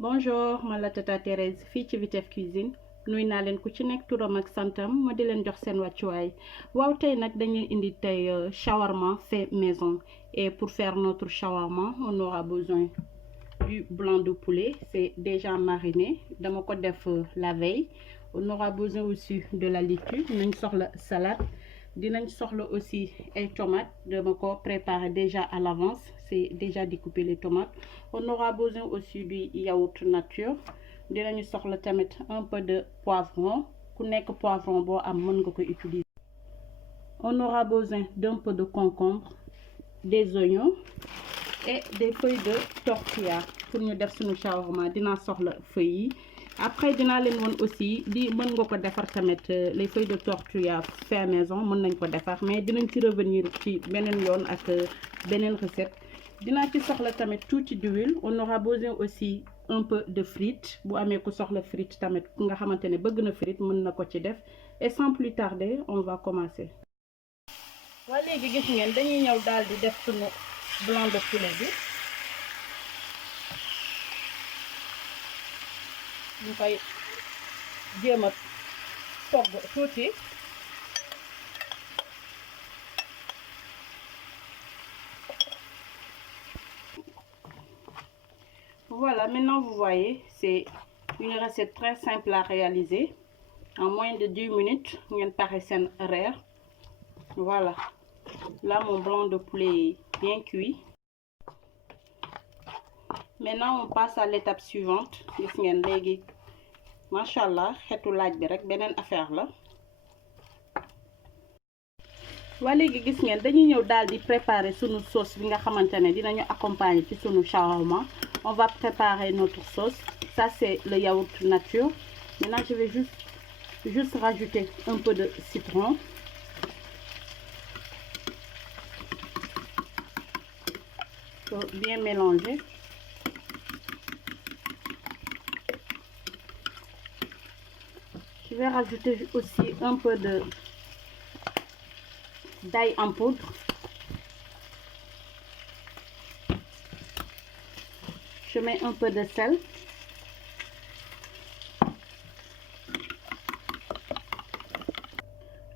Bonjour, man la Tata Thérèse fii ci Vitef Cuisine nuy naa leen ku ci nekk turam ak santam ma di leen jox seen wàccuwaay waaw tey nag dañuy indi tey shawarma fait maison et pour faire notre shawarma on aura besoin du blanc de poulet, c'est déjà mariné dama ko def la veille. On aura besoin aussi de la laitue, dinañ soxla salade, dinañ soxla aussi ay tomates dama ko préparer déjà à l'avance, c'est déjà découpé les tomates. On aura besoin aussi du yaourt nature, dinañu soxla tamit un peu de poivron, ku nekk poivron boo am mën nga ko utiliser. On aura besoin d'un peu de concombre, des oignons et des feuilles de tortilla pour ñu def suñu shawarma. Dinaa soxla feuilles yi après dinaa leen woon aussi di mën nga ko defar tamit les feuilles de tortilla fait maison mën nañ ko defar mais dinañ ci revenir ci beneen yoon ak beneen recette. Dinaa ci soxla tamit tuuti d'huile. On aura besoin aussi un peu de frites bu amee ku soxla frites tamit ku nga xamante ne bëgg na frites mën na ko ci def et sans plus tarder on va commencer. waa léegi gis ngeen dañuy ñëw daal di def suñu blanc de poulet bi ñu koy jéem a togg tuuti voilà. Maintenant vous voyez c'est une recette très simple à réaliser en moins de 10 minutes ngeen pare seen reer. Voilà, là mon blanc de poulet est bien cuit. Maintenant on passe à l'étape suivante. Gis ngeen léegi machallah xetu laaj bi rek beneen affaire la. waa léegi gis ngeen dañuy ñëw daal di préparer sunu sauce bi nga xamante ne dinañu accompagner ci sunu shawarma. On va préparer notre sauce. Ça c'est le yaourt nature. Maintenant je vais juste rajouter un peu de citron. Bien mélanger. Je vais rajouter aussi un peu d'ail en poudre. Je mets un peu de sel.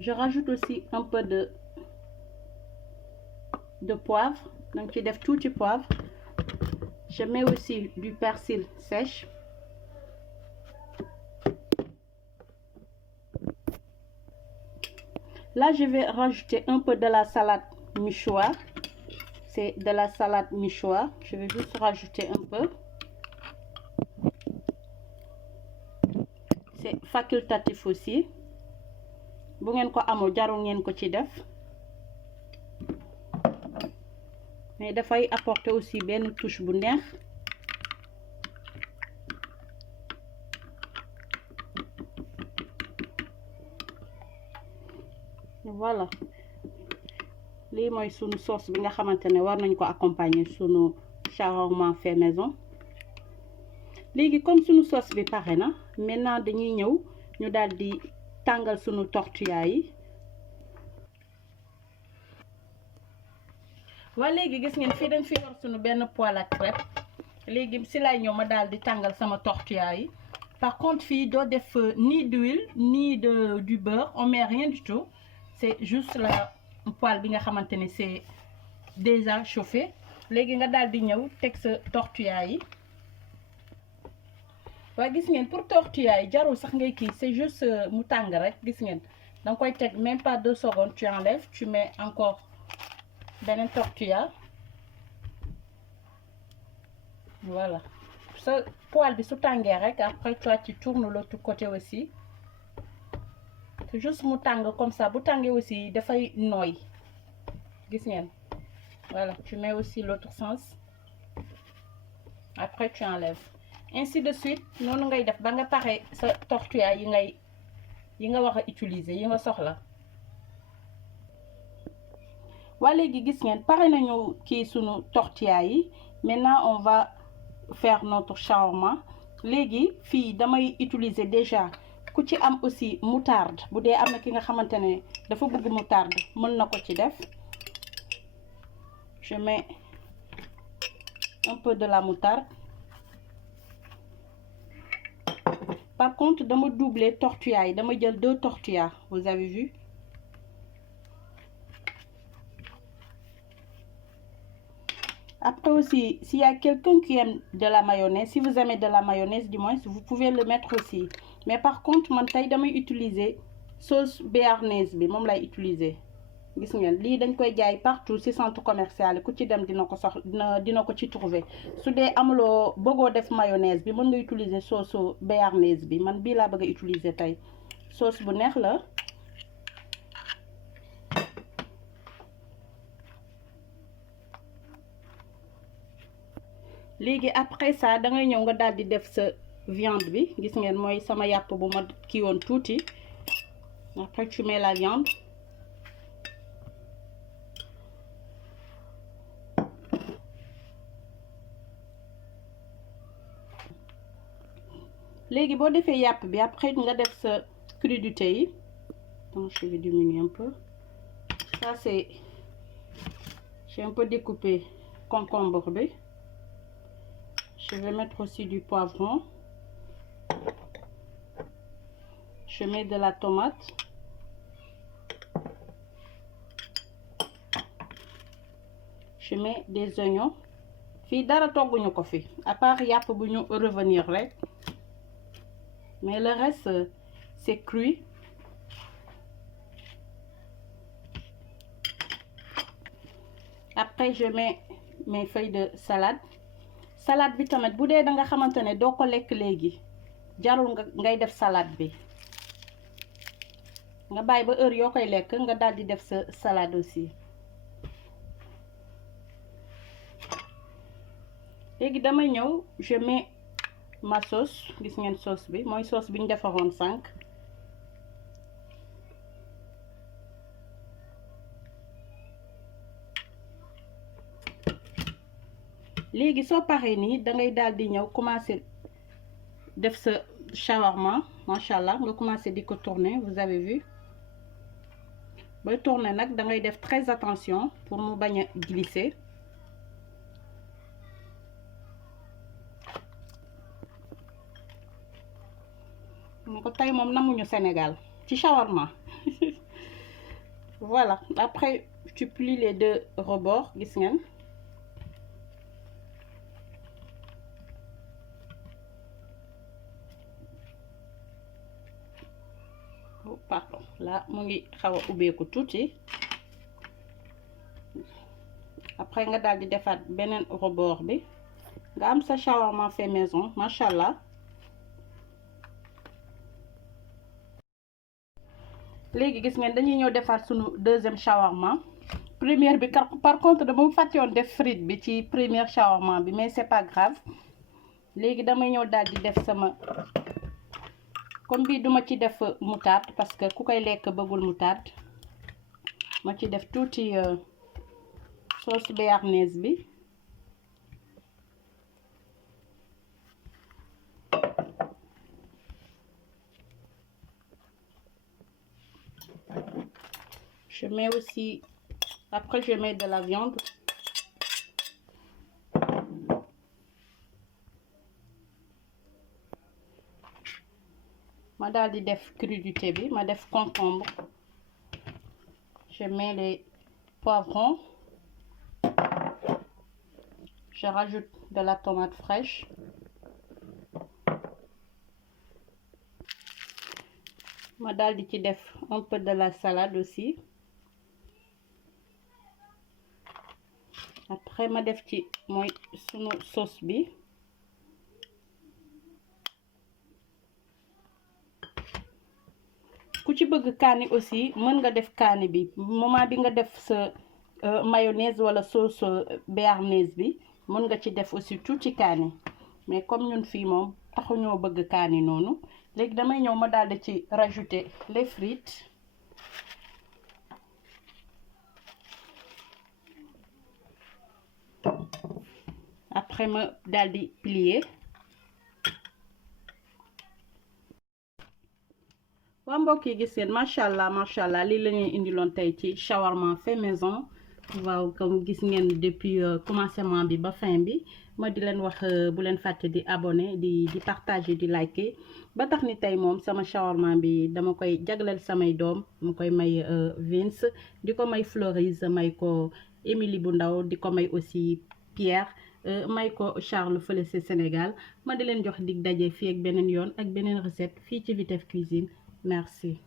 Je rajoute aussi un peu de poivre. Donc ci def tuuti poivre. Je mets aussi du persil sèche. Là je vais rajouter un peu de la salade Michoua. C'est de la salade Michoua. Je vais juste rajouter un peu. C'est facultatif aussi. Bu ngeen ko amul jarul ngeen ko ci def. Mais dafay apporter aussi benn touche bu neex. Voilà lii mooy sunu sauce bi nga xamante ne war nañ ko accompagner sunu shawarma fait maison. léegi comme sunu sauce bi pare na maintenant dañuy ñëw ñu daal di tàngal sunu tortilla yi. waa léegi gis ngeen fii dañ fi yor sunu benn poêle à crêpe. léegi si lay ñëw ma daal di tàngal sama tortilla yi. Par contre fii doo def ni d'huile ni du beurre, on met rien du tout. C'est juste la poêle bi nga xamante ne c'est déjà chauffé. léegi nga daal di ñëw teg sa tortilla yi. waa gis ngeen pour tortilla yi jarul sax ngay kii, c'est juste mu tàng rek gis ngeen danga koy teg même pas 2 secondes tu enlèves, tu mets encore beneen tortilla. Voilà, sa poêle bi su tàngee rek après toi tu tournes l'autre côté aussi. C'est juste mu tàng comme ça. Bu tàngee aussi dafay nooy gis ngeen. Voilà, tu mets aussi l'autre sens. Après tu enlèves. Ainsi de suite noonu ngay def ba nga pare sa tortilla yi nga war a utiliser yi nga soxla. waa léegi gis ngeen pare nañu kii sunu tortilla yi. Maintenant on va faire notre shawarma. léegi fii damay utiliser déjà ku ci am aussi moutarde bu dee am na ki nga xamante ne dafa bëgg moutarde mën na ko ci def. Je mets un peu de la moutarde. par contre dama doubler tortilla yi, dama jël 2 tortillas, vous avez vu. Après aussi, s'il y a quelqu'un qui aime de la mayonnaise, si vous aimez de la mayonnaise du moins, vous pouvez le mettre aussi. Mais par contre man tey damay utiliser sauce béarnaise bi, moom lay utiliser. Gis ngeen lii dañ koy jaay partout ci centre commercial ku ci dem dina ko dina ko ci trouver. Su dee amuloo bëggoo def mayonnaise bi, mën nga utiliser sauce béarnaise bi. Man bii laa bëgg a utiliser tey. Sauce bu neex la. Léegi après ça da ngay ñëw nga daal di def sa viande bi. Gis ngeen mooy sama yàpp bu ma kii woon tuuti. Après tu mets la viande. Léegi boo defee yàpp bi, après nga def sa crudité yi. Donc je vais diminuer un peu. Ça c'est, j'ai un peu découpé concombre bi. Je vais mettre aussi du poivron. Je mets de la tomate. Je mets des oignons. Fii dara togguñu ko fi, à part yàpp bu ñu revenir rek. Mais le reste c'est cru. Après je mets mes feuilles de salade. Salade bi tamit bu dee da nga xamante ne doo ko lekk léegi jarul ngay def salade bi. Nga bàyyi ba heure yoo koy lekk nga daal di def sa salade aussi. Léegi damay ñëw je mets ma sauce. Gis ngeen sauce bi mooy sauce bi ñu defaroon sànq. Léegi soo paree nii da ngay daal di ñëw commencer def sa shawarma. Machallah nga commencer di ko tourner, vous avez vu. Booy tourner nag da ngay def très attention pour mu bañ a glisser. mu ko tey moom namuñu Sénégal ci shawarma. Voilà, après tu plies les 2 rebords, gis ngeen. Oh, pardon, là mu ngi xaw a ubbeeku tuuti. Après nga daal di defaat beneen rebord bi. Nga am sa shawarma fait maison, machallah. Léegi gis ngeen dañuy ñëw defaat sunu deuxième shawarma. Première bi par contre dama fàtte woon def frite bi ci première shawarma bi, mais c'est pas grave. Léegi damay ñëw daal di def sama, comme bii duma ci def moutarde parce que ku koy lekk bëggul moutarde. Ma ci def tuuti sauce béarnaise bi. Je mets aussi, après je mets de la viande. Ma daal di def crudité bi, ma def concombre. Je mets les poivrons. Je rajoute de la tomate fraîche. Ma daal di ci def un peu de la salade aussi. Après ma def ci mooy sunu sauce bi. Ku ci bëgg kaani aussi mën nga def kaani bi moment bi nga def sa mayonnaise wala sauce béarnaise bi mën nga ci def aussi tuuti kaani, mais comme ñun fii moom taxuñoo bëgg kaani noonu. Léegi damay ñëw ma daal di ci rajouter les frites. Après ma daal di plier. waa mbokk yi gis ngeen machallah lii la ñuy indiloon tey ci shawarma fait maison. Waaw comme gis ngeen depuis commencement bi ba fin bi ma di leen wax bu leen fàtte di abonné di partager di liker ba tax ni tey moom sama shawarma bi dama koy jagleel samay doom mu koy may Vince di ko may Florise may ko Émilie bu ndaw di ko may aussi Pierre may ko Charles fële ci Sénégal ma di leen jox dig daje fii ak beneen yoon ak beneen recette fii ci Vitef Cuisine merci.